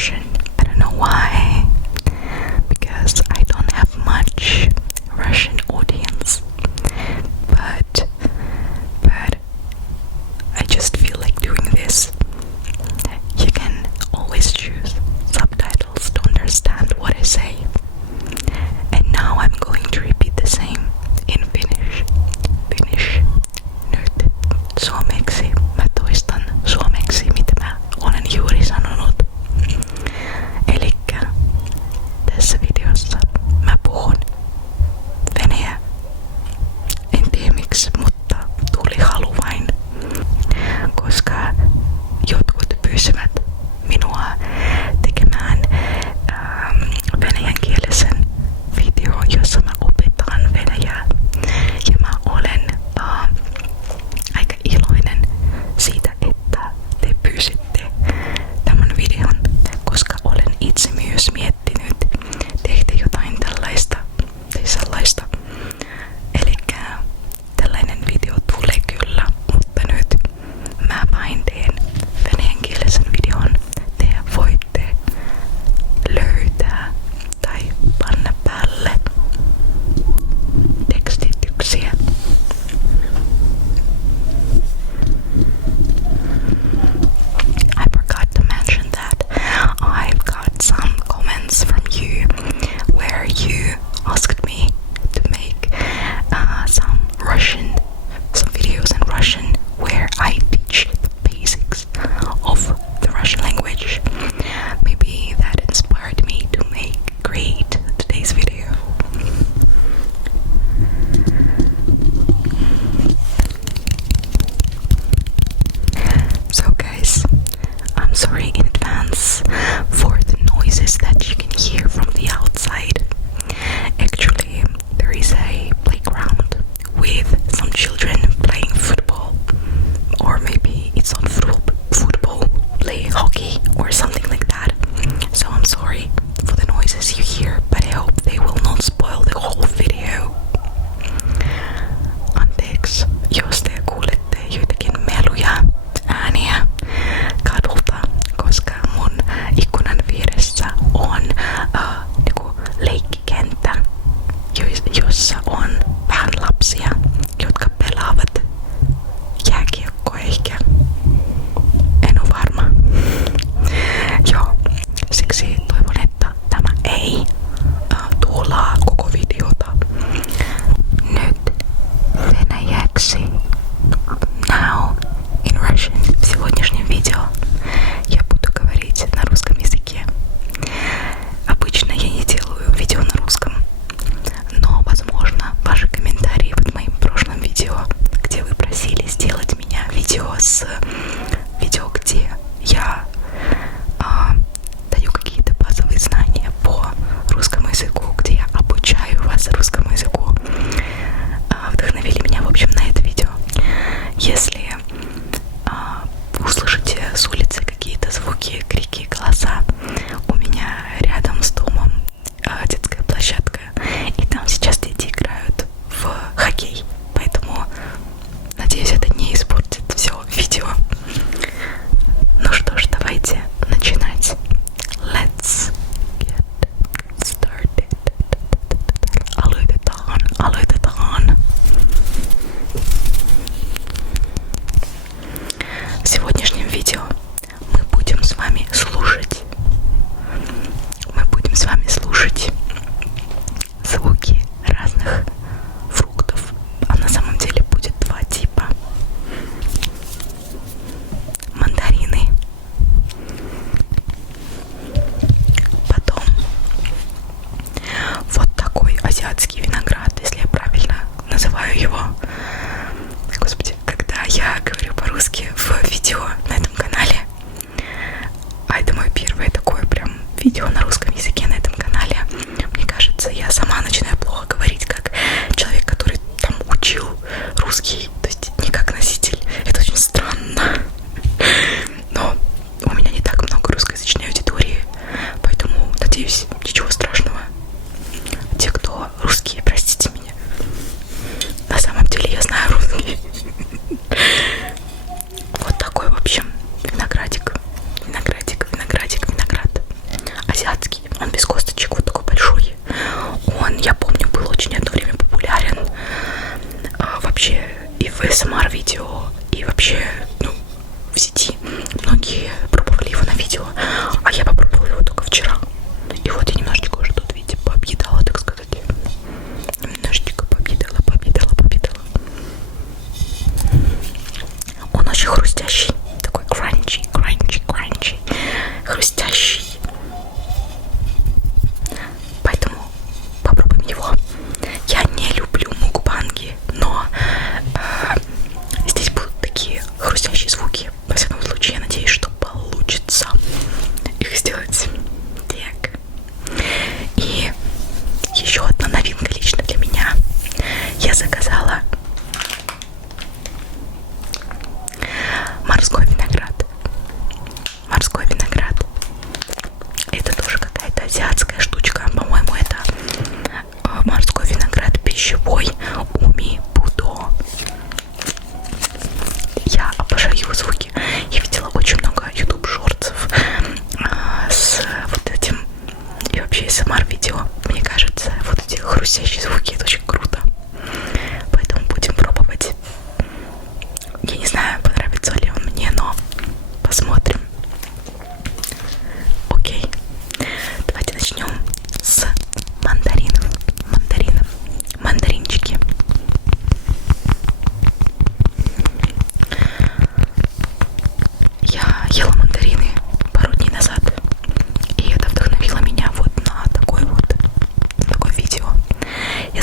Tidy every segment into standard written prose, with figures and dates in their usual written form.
Russian. I don't know why, because I don't have much Russian audience, but I just feel like doing this. You can always choose subtitles to understand what I say. And now I'm going to repeat the same in Finnish. Nyt suomeksi. Mä toistan suomeksi, mitä mä olen juuri sanonut. Elikkä tässä videossa mä puhun venäjää. En tiedä miksi, mutta tuli halu vain. Koska jotkut pyysivät minua tekemään venäjänkielisen video, jossa mä opetan venäjää. Ja mä olen aika iloinen siitä, että te pyysitte tämän videon, koska olen itse myös miettinyt tehdä jotain tällaista tai sellaista. Elikkä tällainen video tulee kyllä, mutta nyt mä vain teen venäjänkielisen videon. Te voitte löytää tai panna päälle tekstityksiä. I forgot to mention that I've got some comments from you where you asked me to make some videos in Russian where I teach the basics of the Russian language. Maybe that inspired me to create today's video. So guys, I'm sorry in advance for the noises that you can hear from the outside. Actually, there is a playground with some children playing football, or maybe it's not football, play hockey or something like that. So I'm sorry for the noises you hear, but I hope they will not spoil the whole video. Anteeksi, jos te kuulette joitakin meluja, ääniä kadulta, koska mun ikkunan vieressä on leikkikenttä, jossa on vähän lapsia, jotka pelaavat jääkiekkoa ehkä. En oo varma. Joo, siksi toivon, että tämä ei tuhlaa koko videota. Nyt venäjäksi. Now in Russian. В сегодняшнем видео я буду говорить на русском языке. Обычно я не делаю видео на русском, но, возможно, ваши комментарии под моим прошлым видео, где вы просили сделать меня видео, где я даю какие-то базовые знания по русскому языку, где я обучаю вас русскому языку, вдохновили меня, в общем, на это видео. Если вы услышите с улицы какие-то звуки, крики, голоса, у меня рядом с домом детская площадка, и там сейчас дети играют в хоккей, поэтому надеюсь, это не испортит все видео. Ну что ж, давайте начинать. Let's get started. Aloitetaan. В сегодняшнем видео мы будем с вами слушать звуки разных фруктов. А на самом деле будет два типа. Мандарины. Потом вот такой азиатский виноград, если я правильно называю его. Господи, когда я говорю по-русски в видео на этом канале, а это мое первое такое прям видео на русском языке на этом канале, мне кажется, я сама начинаю плохо говорить, как человек, который там учил русский, то есть не как носитель. Это очень странно. Но у меня не так много русскоязычной аудитории, поэтому, надеюсь, ничего страшного. Те, кто русские, простите меня. На самом деле я знаю русский. Вот такой, в общем, виноград. видео и вообще, ну, в сети. Многие пробовали его на видео, а я попробовала его только вчера. И вот я немножечко уже тут, видите, пообъедала, так сказать. Немножечко пообъедала. Он очень хрустящий, такой кранчи, хрустящий. Поэтому попробуем его. Я не люблю мукбанги, но здесь будут такие хрустящие звуки. Во всяком случае, я надеюсь, что получится их сделать. Так. И еще одна новинка лично для меня. Я заказала морской виноград. Морской виноград. Это тоже какая-то азиатская штучка. По-моему, это морской виноград пищевой Уми Будо. Я обожаю звуки. Я видела очень много YouTube шортсов с вот этим. И вообще ASMR видео. Мне кажется, вот эти хрустящие звуки, это очень круто. Поэтому будем пробовать. Я не знаю, понравится ли он мне, но посмотрим. Окей. Давайте начнем с мандаринов. Мандаринчики. Я ела мандарины пару дней назад, и это вдохновило меня вот на такое видео. Я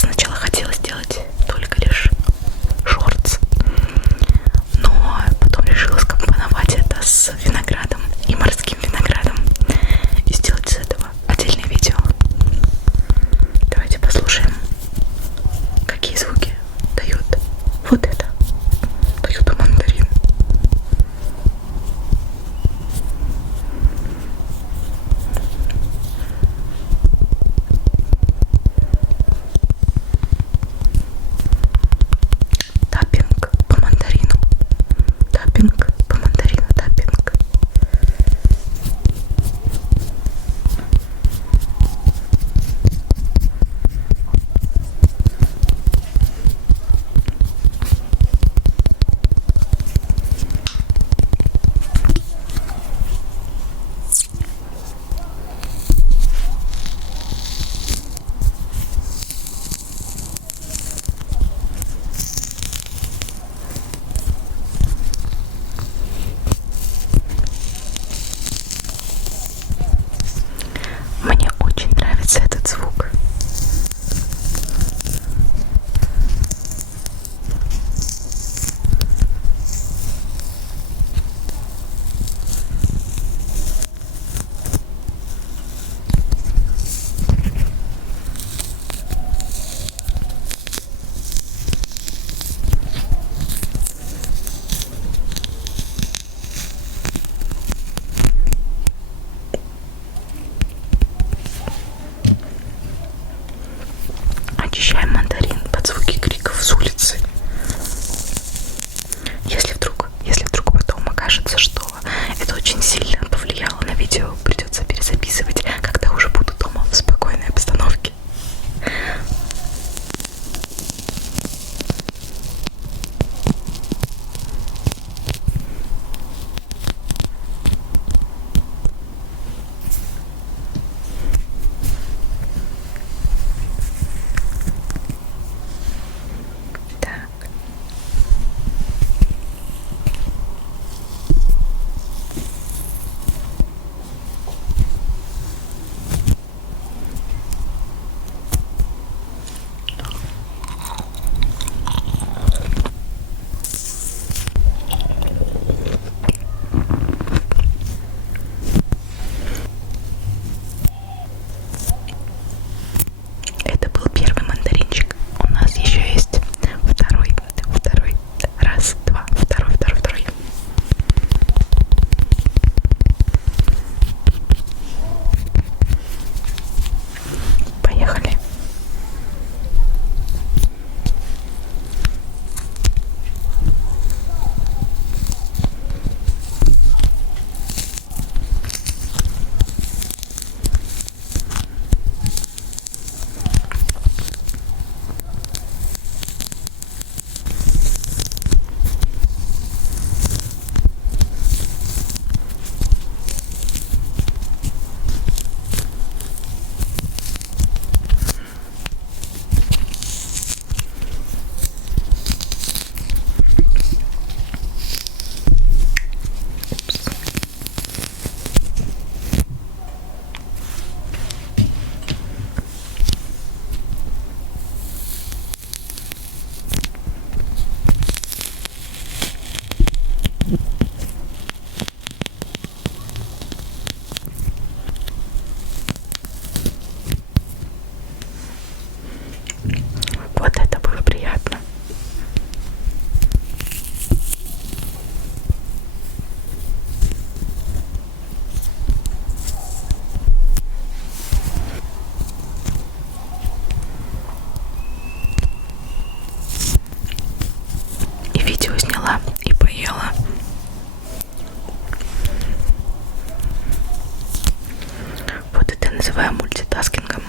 называю мультитаскингом.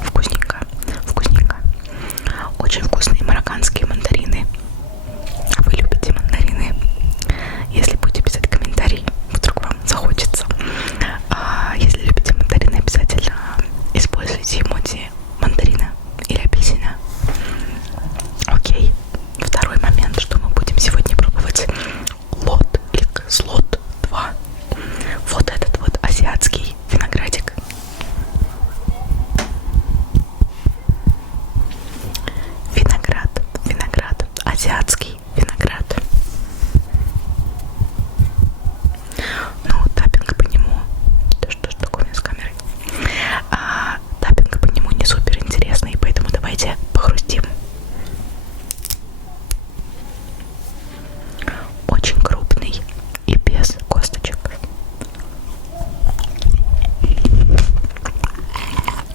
Вкусненько, вкусненько. Очень вкусные марокканские мандарины. А вы любите мандарины? Если будете писать комментарий, вдруг вам захочется. Если любите мандарины, обязательно используйте эмодзи мандарина или апельсина. Окей. Второй момент, что мы будем сегодня пробовать. Лот или слот 2. Вот этот вот азиатский виноградик. Виноград, азиатский виноград. Ну, таппинг по нему. Да что ж такое у меня с камерой? Таппинг по нему не супер интересный, поэтому давайте похрустим. Очень крупный и без косточек.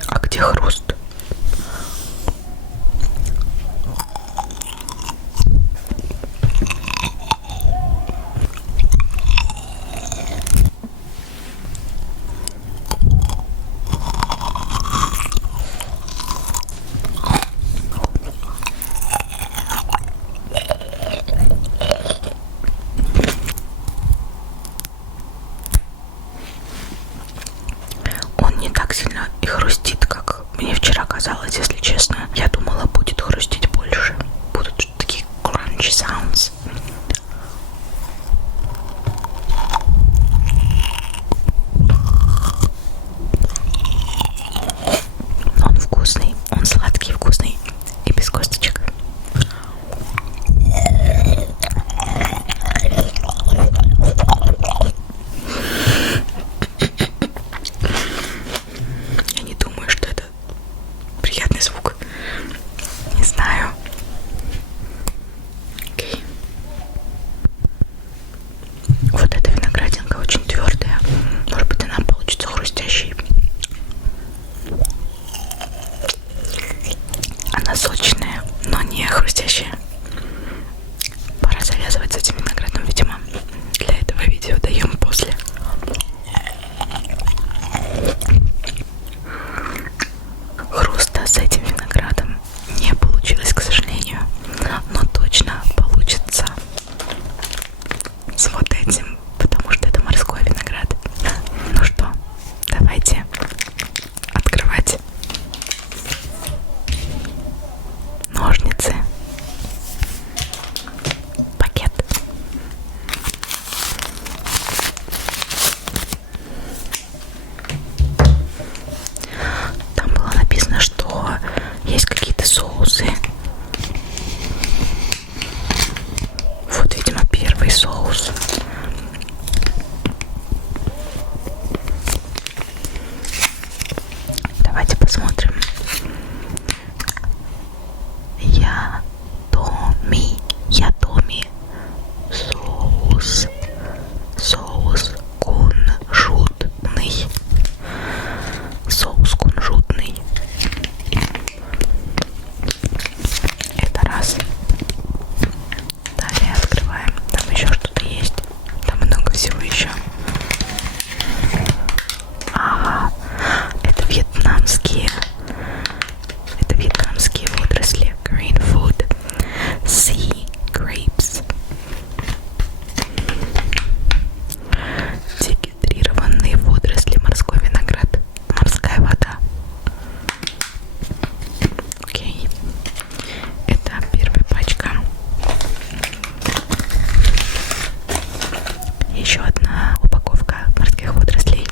А где хруст? Он не так сильно и хрустит, как мне вчера казалось, если честно. Я думала, будет хрустить больше. Будут такие crunchy sounds. Но он вкусный, он сладкий, вкусный и без косточек. Я не думаю, что это приятный звук. Не знаю. Окей. Вот эта виноградинка очень твердая. Может быть, она получится хрустящей. Она сочная, но не хрустящая. Пора завязывать с этим виноградом, видимо. Для этого видео даем после. Хруста с этим виноградом не получилось, к сожалению, но точно получится с вот этим, потому что это морской виноград. Ну что, давайте открывать. Ножницы. Пакет. Там было написано, что есть какие-то соусы. Вот, видимо, первый соус. Давайте посмотрим. Ятоми соус кунжутный. Соус кунжутный. Это раз. Далее открываем. Там еще что-то есть. Там много всего еще. Ага. Это вьетнамские водоросли. Green food. Sea grapes. Дегидрированные водоросли, морской виноград, морская вода. Окей. Это первая пачка. Еще одна упаковка морских водорослей.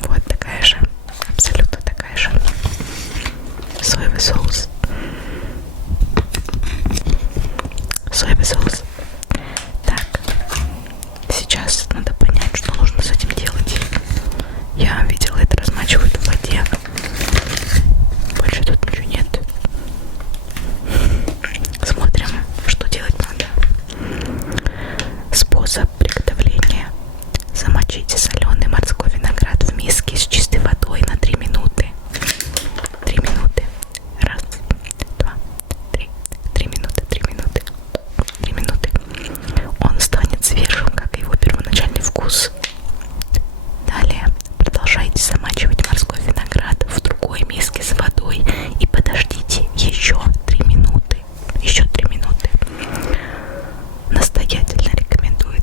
Вот такая же. Абсолютно такая же. Соевый соус. Соевый соус. Так. Сейчас надо понять, что нужно с этим делать. Я видела, это размачивают в воде. Больше тут ничего нет. Смотрим, что делать надо. Способ приготовления. Замочите соленый морской виноград в миске с чистой водой на 3 минуты. 3 минуты. Раз, два, три. 3 минуты, 3 минуты. 3 минуты. Он станет свежим, как и его первоначальный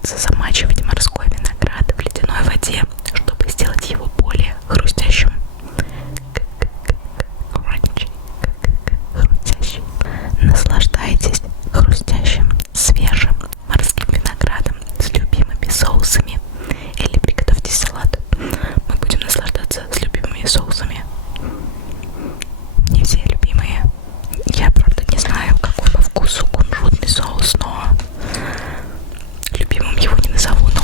придется замачивать морской виноград в ледяной воде, чтобы сделать его более хрустящим. Хрустящим. Наслаждайтесь хрустящим, свежим морским виноградом с любимыми соусами. Или приготовьте салат. Мы будем наслаждаться с любимыми соусами. Не все любимые. Я, правда, не знаю, какой по вкусу кунжутный соус, но любимым его не назову, но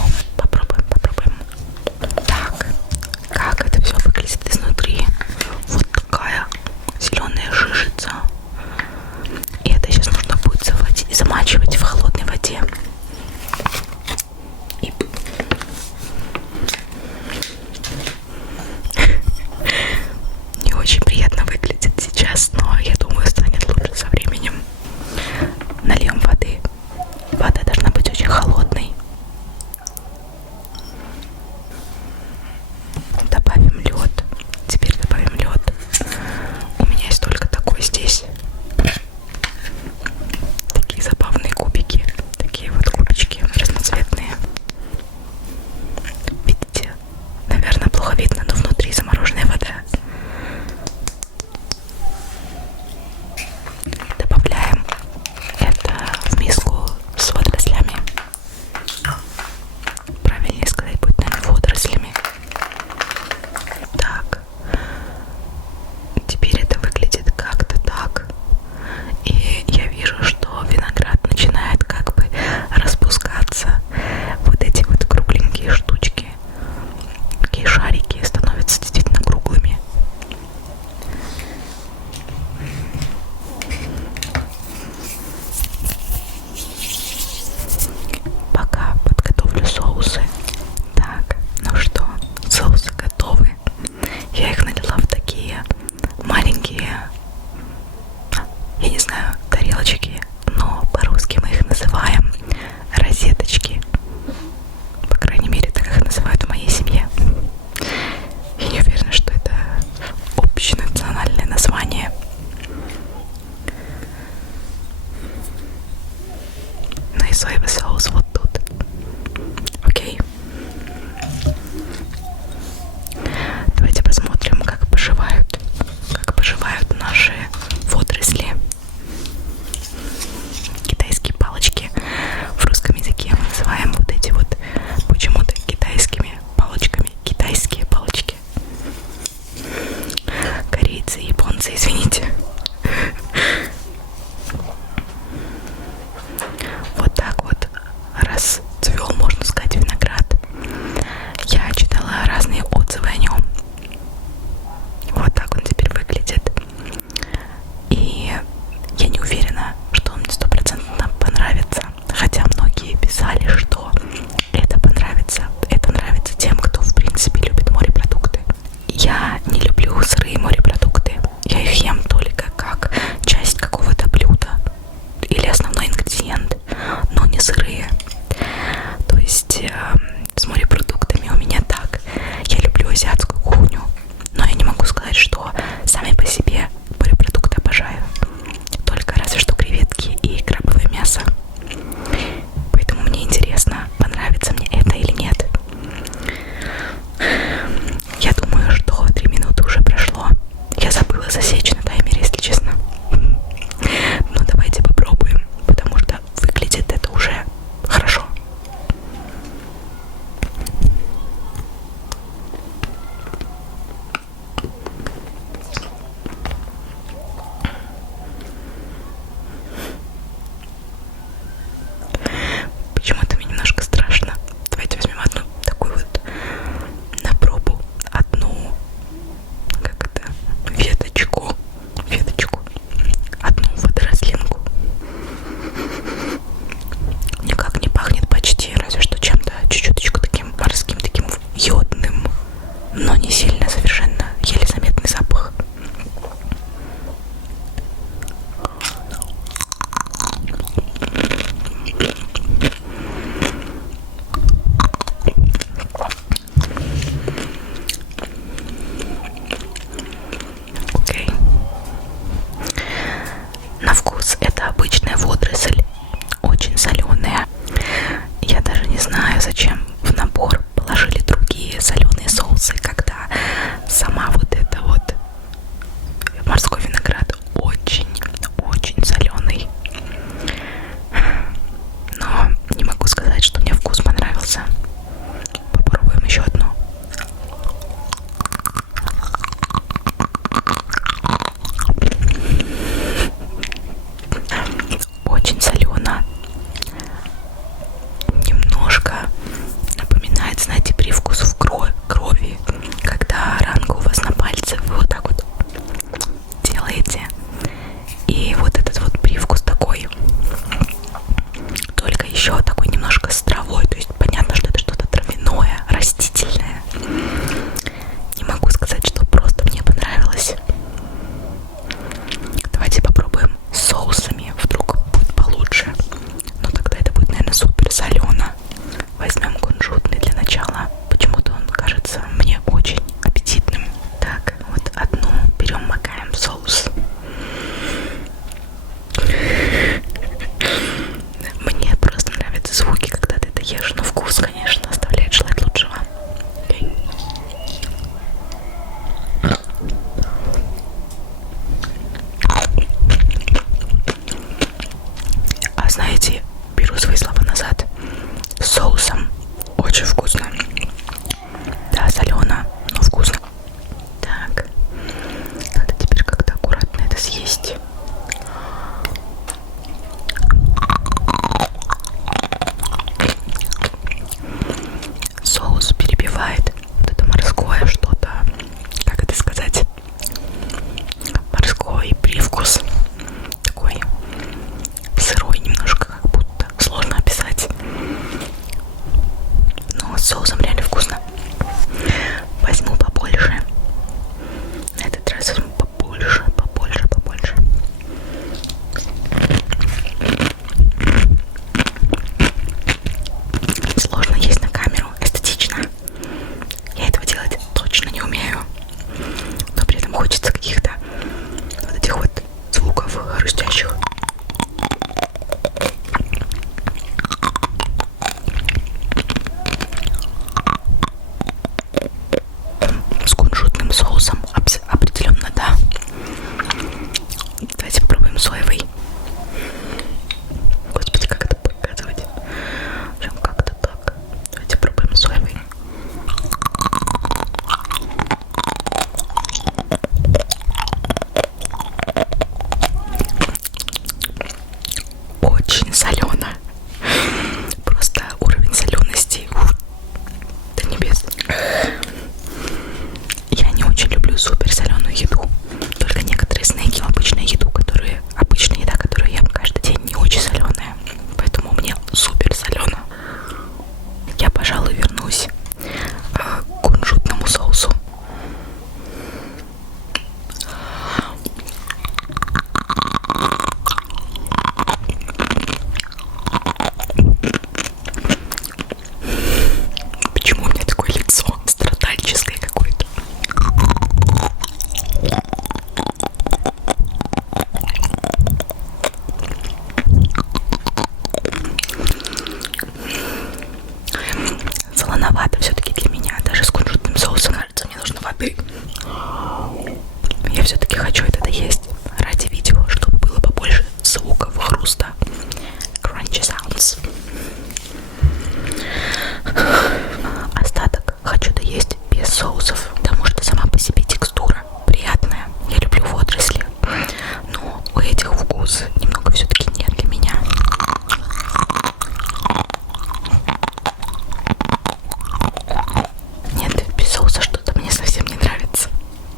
очень вкусно. Да, солено, но вкусно. Так, надо теперь как-то аккуратно это съесть. Соус перебивает вот это морское что-то, как это сказать, морской привкус, такой сырой немножко, как будто, сложно описать, но с соусом реально вкусно. Возьму побольше, на этот раз возьму побольше. Сложно есть на камеру, эстетично. Я этого делать точно не умею, но при этом хочется каких-то вот этих вот звуков хрустящих. С кунжутным соусом определенно, да. Давайте попробуем соевый. Господи, как это показывать? Прям как-то так. Давайте попробуем соевый. Очень солено. Просто уровень солености до небес. Я не очень люблю супер соленую еду. Только некоторые снеки, обычная еда, которую ем каждый день, не очень соленая. Поэтому мне супер солено. Я, пожалуй, вернусь к кунжутному соусу. Почему у меня такое лицо страдальческое какое-то? Солоновато все-таки для меня, даже с кунжутным соусом. Кажется, мне нужно воды. Я все-таки хочу это доесть ради видео, чтобы было побольше звуков хруста. Crunchy sounds. Остаток хочу доесть без соусов, потому что сама по себе текстура приятная. Я люблю водоросли, но у этих вкус немного все-таки нет для меня. Нет, без соуса что-то мне совсем не нравится.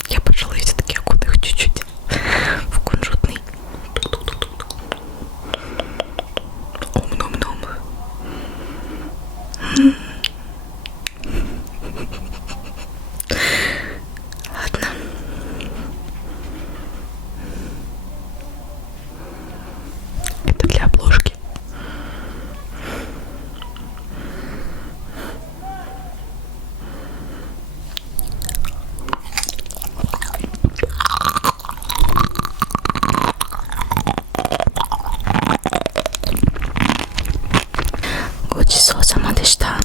Я, пожалуй, все-таки окуну их чуть-чуть в кунжутный. Ом-ном-ном. Ладно. Это для обложки. Goji sousama deshita.